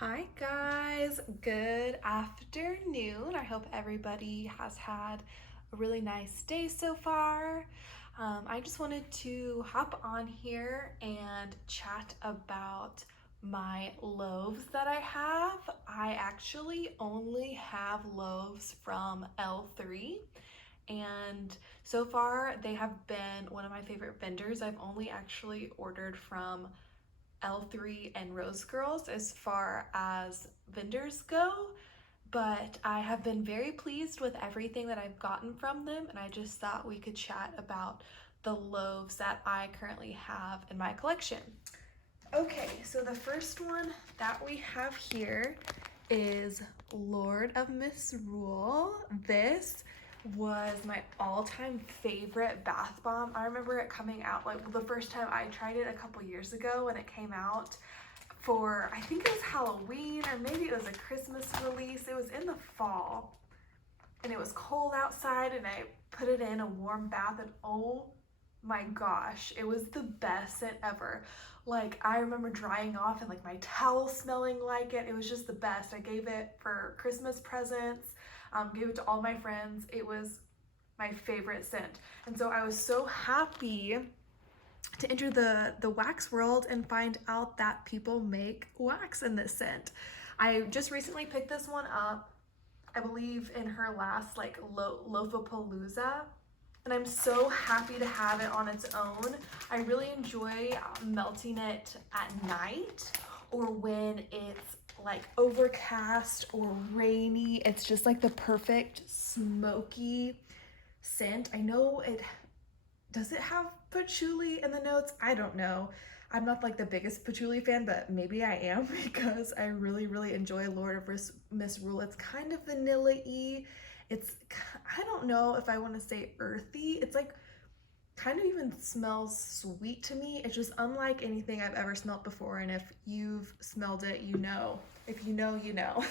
Hi guys, good afternoon. I hope everybody has had a really nice day so far. I just wanted to hop on here and chat about my loaves that I have. I actually only have loaves from L3, and so far they have been one of my favorite vendors. I've only actually ordered from L3 and Rose Girls as far as vendors go, but I have been very pleased with everything that I've gotten from them, and I just thought we could chat about the loaves that I currently have in my collection. Okay, so the first one that we have here is Lord of Misrule. This was my all-time favorite bath bomb. I remember it coming out, like the first time I tried it a couple years ago when it came out for, I think it was Halloween or maybe it was a Christmas release. It was in the fall and it was cold outside and I put it in a warm bath and oh my gosh, it was the best scent ever. Like I remember drying off and like my towel smelling like it. It was just the best. I gave it for Christmas presents, gave it to all my friends. It was my favorite scent. And so I was so happy to enter the wax world and find out that people make wax in this scent. I just recently picked this one up, I believe in her last like Loafapalooza, and I'm so happy to have it on its own. I really enjoy melting it at night or when it's like overcast or rainy. It's just like the perfect smoky scent. I know it, does it have patchouli in the notes? I don't know. I'm not like the biggest patchouli fan, but maybe I am because I really enjoy Lord of Misrule. It's kind of vanilla-y. It's, I don't know if I want to say earthy. It's like kind of even smells sweet to me. It's just unlike anything I've ever smelled before. And if you've smelled it, you know. If you know, you know.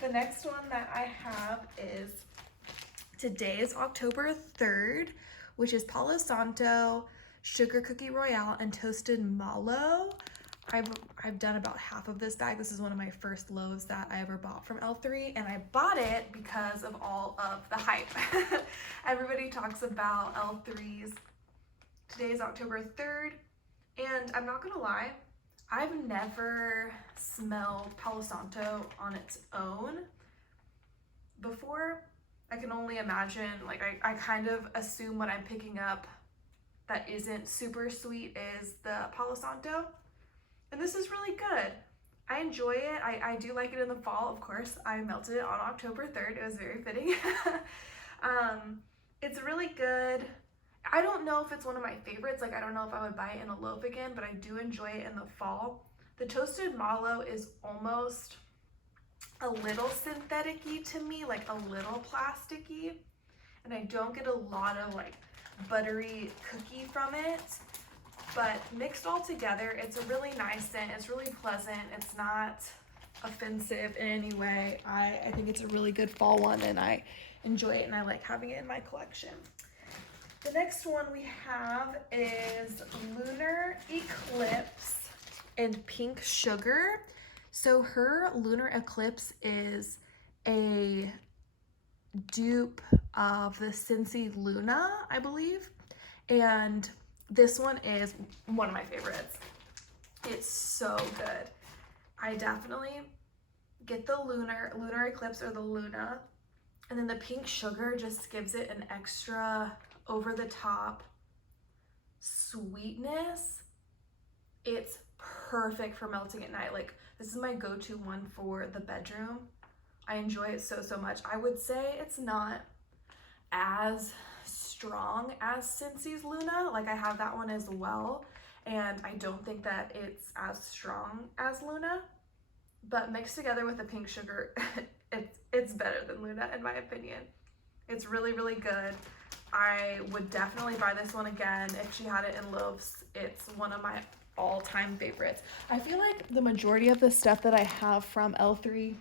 The next one that I have is, today is October 3rd, which is Palo Santo, Sugar Cookie Royale, and Toasted Mallow. I've done about half of this bag. This is one of my first loaves that I ever bought from L3, and I bought it because of all of the hype. Everybody talks about L3's. Today is October 3rd, and I'm not gonna lie, I've never smelled Palo Santo on its own before. I can only imagine, like I kind of assume what I'm picking up that isn't super sweet is the Palo Santo. And this is really good. I enjoy it. I do like it in the fall, of course. I melted it on October 3rd. It was very fitting. It's really good. I don't know if it's one of my favorites. Like I don't know if I would buy it in a loaf again, but I do enjoy it in the fall. The Toasted Mallow is almost a little synthetic-y to me, like a little plasticky, and I don't get a lot of like buttery cookie from it, but mixed all together, it's a really nice scent. It's really pleasant. It's not offensive in any way. I think it's a really good fall one and I enjoy it and I like having it in my collection. The next one we have is Lunar Eclipse and Pink Sugar. So her Lunar Eclipse is a dupe of the Scentsy Luna, I believe. And this one is one of my favorites. It's so good. I definitely get the Lunar Eclipse or the Luna. And then the Pink Sugar just gives it an extra over the top sweetness. It's perfect for melting at night. Like this is my go-to one for the bedroom. I enjoy it so much. I would say it's not as strong as Scentsy Luna. Like I have that one as well, and I don't think that it's as strong as Luna, but mixed together with the Pink Sugar, it's better than Luna in my opinion. It's really good. I would definitely buy this one again if she had it in loaves. It's one of my all-time favorites. I feel like the majority of the stuff that I have from L3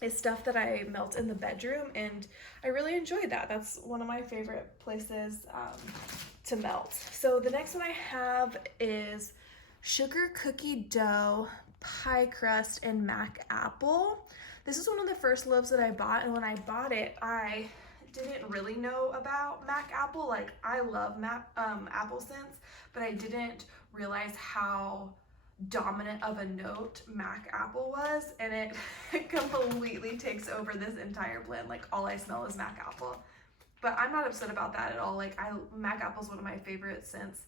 is stuff that I melt in the bedroom, and I really enjoy that. That's one of my favorite places to melt. So the next one I have is Sugar Cookie Dough pie crust and mac apple. This is one of the first loaves that I bought, and when I bought it, I didn't really know about mac apple. Like, I love apple scents, but I didn't realize how dominant of a note mac apple was, and it completely takes over this entire blend. Like, all I smell is mac apple. But I'm not upset about that at all. Like, mac apple is one of my favorite scents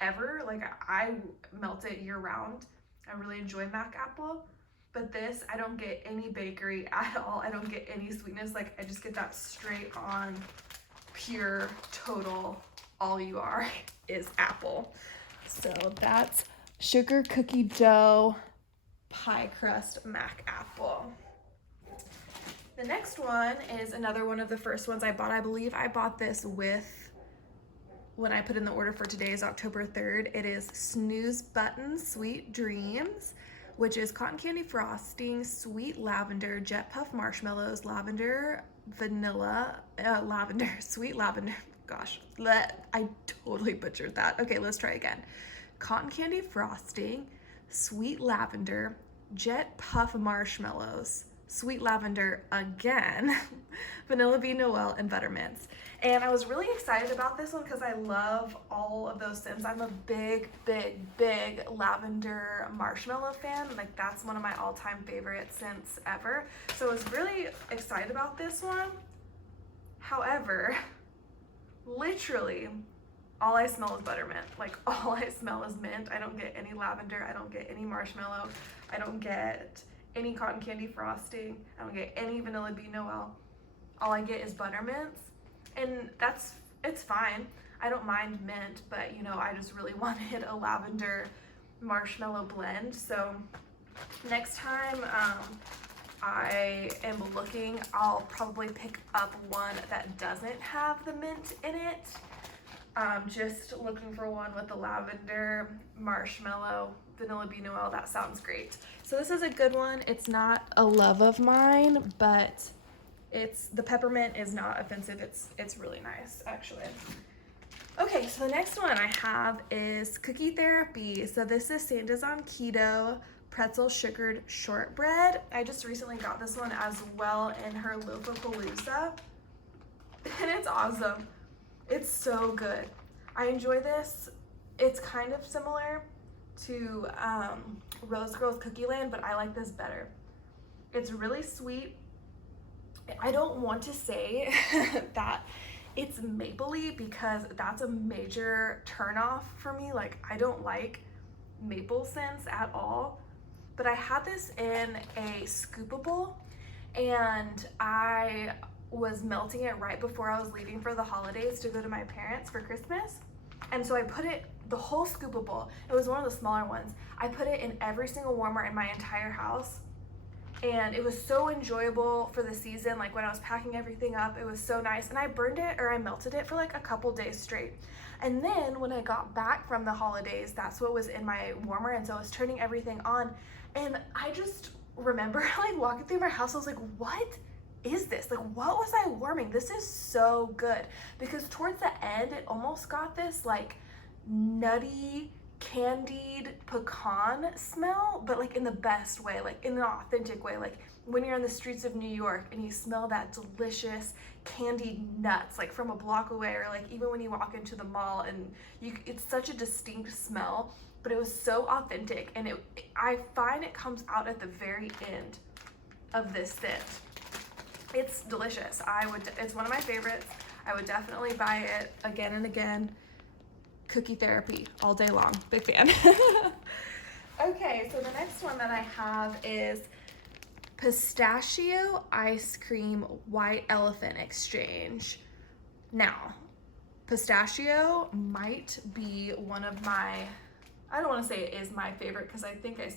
ever. Like, I melt it year round. I really enjoy mac apple. But this, I don't get any bakery at all. I don't get any sweetness. Like, I just get that straight on, pure, total, all you are is apple. So that's sugar cookie dough pie crust mac apple. The next one is another one of the first ones I bought. I believe I bought this when I put in the order for today is October 3rd. It is Snooze Button Sweet Dreams, which is cotton candy frosting, sweet lavender, jet puff marshmallows, lavender, vanilla, sweet lavender. Gosh, I totally butchered that. Okay, let's try again. Cotton candy frosting, sweet lavender, jet puff marshmallows, sweet lavender again, vanilla bean noel, and buttermints. And I was really excited about this one because I love all of those scents. I'm a big, big, big lavender marshmallow fan. Like, that's one of my all-time favorite scents ever. So I was really excited about this one. However, literally, all I smell is buttermint. Like, all I smell is mint. I don't get any lavender. I don't get any marshmallow. I don't get any cotton candy frosting. I don't get any vanilla bean noel. All I get is buttermints. And it's fine. I don't mind mint, but you know, I just really wanted a lavender marshmallow blend. So next time I am looking, I'll probably pick up one that doesn't have the mint in it. Just looking for one with the lavender, marshmallow, vanilla bean noel. That sounds great. So this is a good one. It's not a love of mine, but the peppermint is not offensive. It's really nice, actually. Okay, so the next one I have is Cookie Therapy. So this is Santa's on Keto pretzel sugared shortbread. I just recently got this one as well in her Loafapalooza, and it's awesome. It's so good. I enjoy this. It's kind of similar to Rose Girls Cookie Land, but I like this better. It's really sweet. I don't want to say that it's mapley because that's a major turnoff for me. Like, I don't like maple scents at all. But I had this in a scoopable, and I was melting it right before I was leaving for the holidays to go to my parents for Christmas. And so I put it, the whole scoopable, it was one of the smaller ones, I put it in every single warmer in my entire house. And it was so enjoyable for the season. Like, when I was packing everything up, it was so nice. And I melted it for like a couple days straight. And then when I got back from the holidays, that's what was in my warmer. And so I was turning everything on. And I just remember like walking through my house, I was like, what is this? Like, what was I warming? This is so good. Because towards the end, it almost got this like nutty, candied pecan smell, but like in the best way, like in an authentic way. Like when you're in the streets of New York and you smell that delicious candied nuts like from a block away, or like even when you walk into the mall, and it's such a distinct smell, but it was so authentic. And I find it comes out at the very end of this scent. It's delicious. It's one of my favorites. I would definitely buy it again and again. Cookie Therapy all day long. Big fan. Okay, so the next one that I have is Pistachio Ice Cream White Elephant Exchange. Now, pistachio might be one of my, I don't want to say it is my favorite because I think I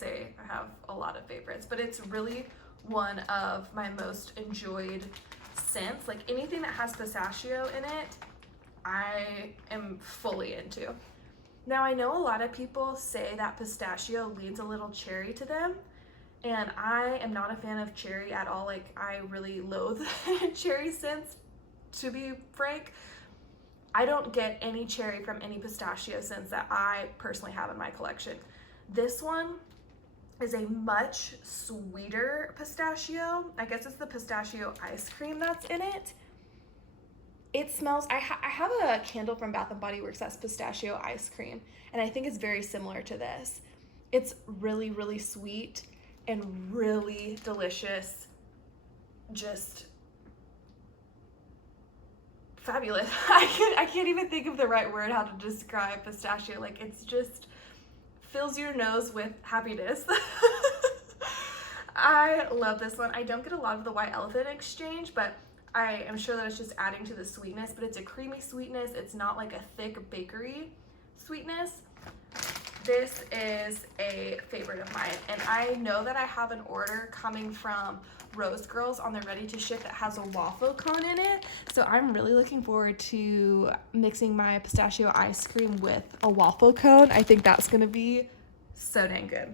have a lot of favorites, but it's really one of my most enjoyed scents. Like, anything that has pistachio in it, I am fully into. Now, I know a lot of people say that pistachio leans a little cherry to them, and I am not a fan of cherry at all. Like, I really loathe cherry scents, to be frank. I don't get any cherry from any pistachio scents that I personally have in my collection. This one is a much sweeter pistachio. I guess it's the pistachio ice cream that's in it. It smells, I have a candle from Bath & Body Works that's pistachio ice cream, and I think it's very similar to this. It's really, really sweet and really delicious. Just fabulous. I can't even think of the right word how to describe pistachio. Like, it's just fills your nose with happiness. I love this one. I don't get a lot of the white elephant exchange, but I am sure that it's just adding to the sweetness, but it's a creamy sweetness. It's not like a thick bakery sweetness. This is a favorite of mine, and I know that I have an order coming from Rose Girls on the Ready to Ship that has a waffle cone in it, so I'm really looking forward to mixing my pistachio ice cream with a waffle cone. I think that's gonna be so dang good.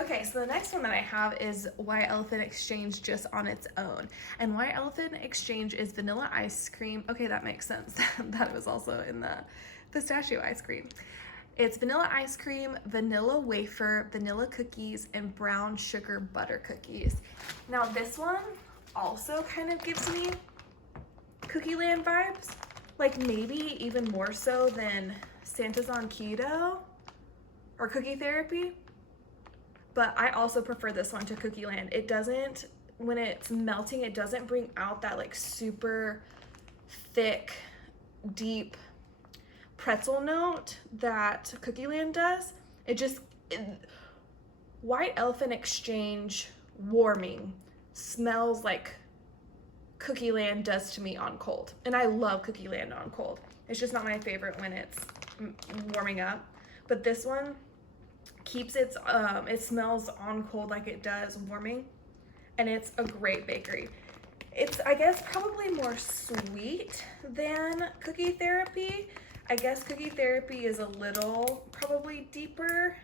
Okay, so the next one that I have is White Elephant Exchange just on its own. And White Elephant Exchange is vanilla ice cream. Okay, that makes sense. That was also in the pistachio ice cream. It's vanilla ice cream, vanilla wafer, vanilla cookies, and brown sugar butter cookies. Now this one also kind of gives me Cookie Land vibes. Like maybe even more so than Santa's on Keto or Cookie Therapy. But I also prefer this one to Cookie Land. It doesn't, when it's melting, it doesn't bring out that like super thick, deep pretzel note that Cookie Land does. White Elephant Exchange warming smells like Cookie Land does to me on cold. And I love Cookie Land on cold. It's just not my favorite when it's warming up. But this one keeps its, it smells on cold like it does warming. And it's a great bakery. It's, I guess, probably more sweet than Cookie Therapy. I guess Cookie Therapy is a little probably deeper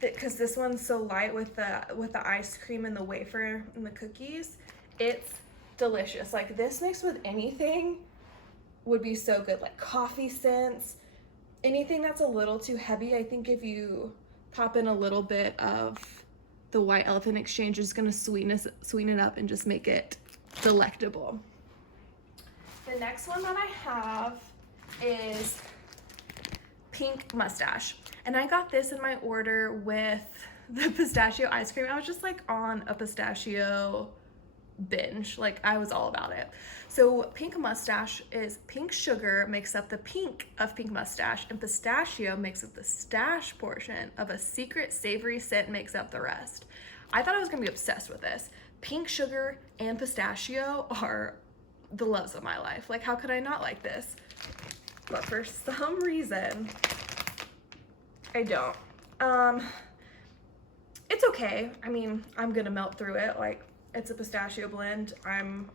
because this one's so light with the ice cream and the wafer and the cookies. It's delicious. Like this mixed with anything would be so good. Like coffee scents, anything that's a little too heavy. I think if you pop in a little bit of the White Elephant Exchange, is gonna sweeten it up and just make it delectable. The next one that I have is Pink Mustache, and I got this in my order with the pistachio ice cream. I was just like on a pistachio binge, like I was all about it. So Pink Mustache is pink sugar makes up the pink of Pink Mustache, and pistachio makes up the stash portion of a secret savory scent makes up the rest. I thought I was gonna be obsessed with this. Pink sugar and pistachio are the loves of my life. Like how could I not like this? But for some reason, I don't. It's okay. I mean, I'm gonna melt through it. Like, it's a pistachio blend. I'm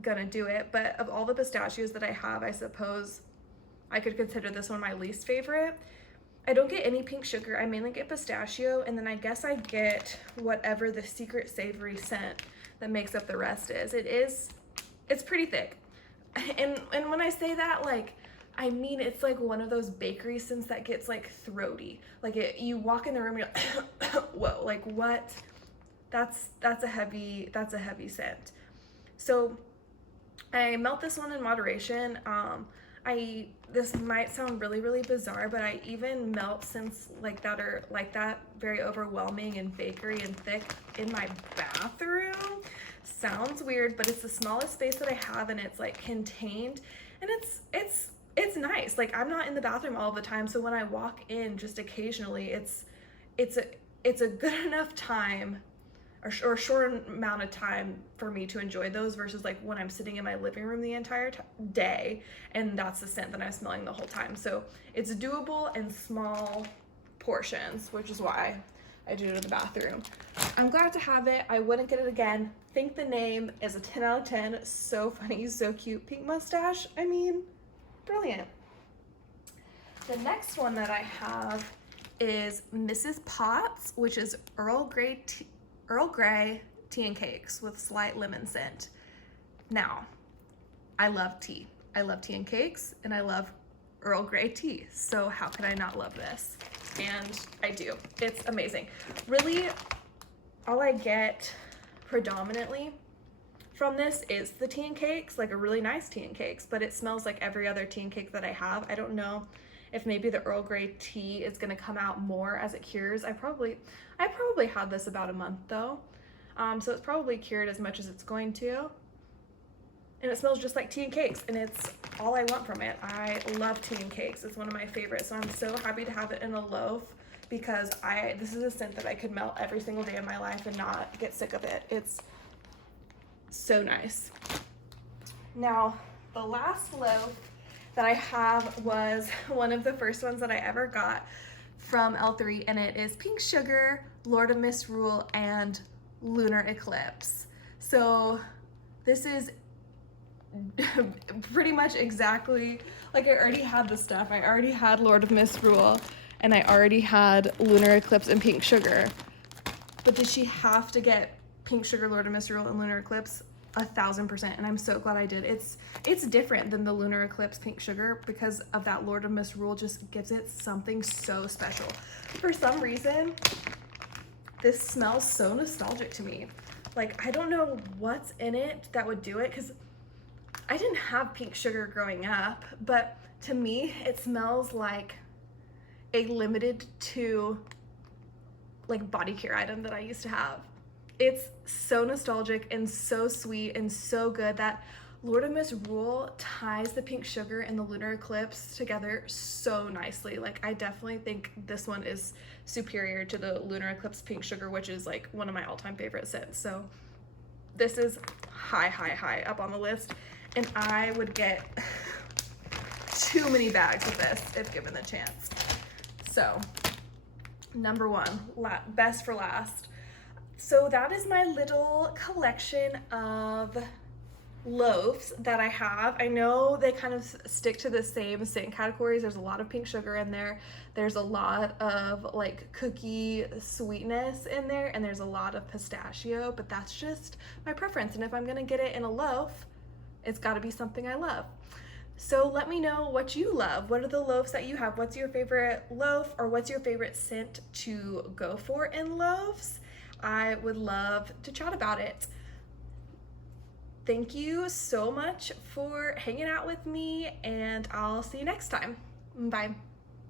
gonna do it. But of all the pistachios that I have, I suppose I could consider this one my least favorite. I don't get any pink sugar. I mainly get pistachio, and then I guess I get whatever the secret savory scent that makes up the rest is. It's pretty thick. And when I say that, like, I mean, it's like one of those bakery scents that gets like throaty. Like you walk in the room, you're like, whoa, like what? That's a heavy scent. So I melt this one in moderation. This might sound really, really bizarre, but I even melt scents like that are like that, very overwhelming and bakery and thick in my bathroom. Sounds weird, but it's the smallest space that I have, and it's like contained, and it's nice. Like I'm not in the bathroom all the time, so when I walk in just occasionally, it's a good enough time or short amount of time for me to enjoy those versus like when I'm sitting in my living room the entire day and that's the scent that I'm smelling the whole time. So it's doable in small portions, which is why I do it in the bathroom. I'm glad to have it. I wouldn't get it again. Think the name is a 10 out of 10. So funny, so cute. Pink Mustache. I mean, brilliant. The next one that I have is Mrs. Potts, which is Earl Grey tea and cakes with slight lemon scent. Now, I love tea. I love tea and cakes, and I love Earl Grey tea. So how could I not love this? And I do. It's amazing. Really, all I get predominantly from this is the tea and cakes, like a really nice tea and cakes, but it smells like every other tea and cake that I have. I don't know if maybe the Earl Grey tea is gonna come out more as it cures. I probably had this about a month though. So it's probably cured as much as it's going to. And it smells just like tea and cakes, and it's all I want from it. I love tea and cakes. It's one of my favorites, so I'm so happy to have it in a loaf because this is a scent that I could melt every single day of my life and not get sick of it. It's so nice. Now, the last loaf that I have was one of the first ones that I ever got from L3, and it is Pink Sugar, Lord of Misrule, and Lunar Eclipse. So this is pretty much exactly like I already had the stuff. I already had Lord of Misrule, and I already had Lunar Eclipse and Pink Sugar. But did she have to get Pink Sugar, Lord of Misrule, and Lunar Eclipse? 1000%, and I'm so glad I did. It's different than the Lunar Eclipse Pink Sugar because of that Lord of Misrule just gives it something so special. For some reason, this smells so nostalgic to me. Like, I don't know what's in it that would do it, because I didn't have Pink Sugar growing up, but to me, it smells like a limited to like body care item that I used to have. It's so nostalgic and so sweet and so good. That Lord of Misrule ties the Pink Sugar and the Lunar Eclipse together so nicely. Like, I definitely think this one is superior to the Lunar Eclipse Pink Sugar, which is like one of my all-time favorite scents. So this is high up on the list, and I would get too many bags of this if given the chance. So number one, best for last. So that is my little collection of loaves that I have. I know they kind of stick to the same scent categories. There's a lot of Pink Sugar in there. There's a lot of like cookie sweetness in there, and there's a lot of pistachio, but that's just my preference. And if I'm gonna get it in a loaf, it's gotta be something I love. So let me know what you love. What are the loaves that you have? What's your favorite loaf, or what's your favorite scent to go for in loaves? I would love to chat about it. Thank you so much for hanging out with me, and I'll see you next time. Bye.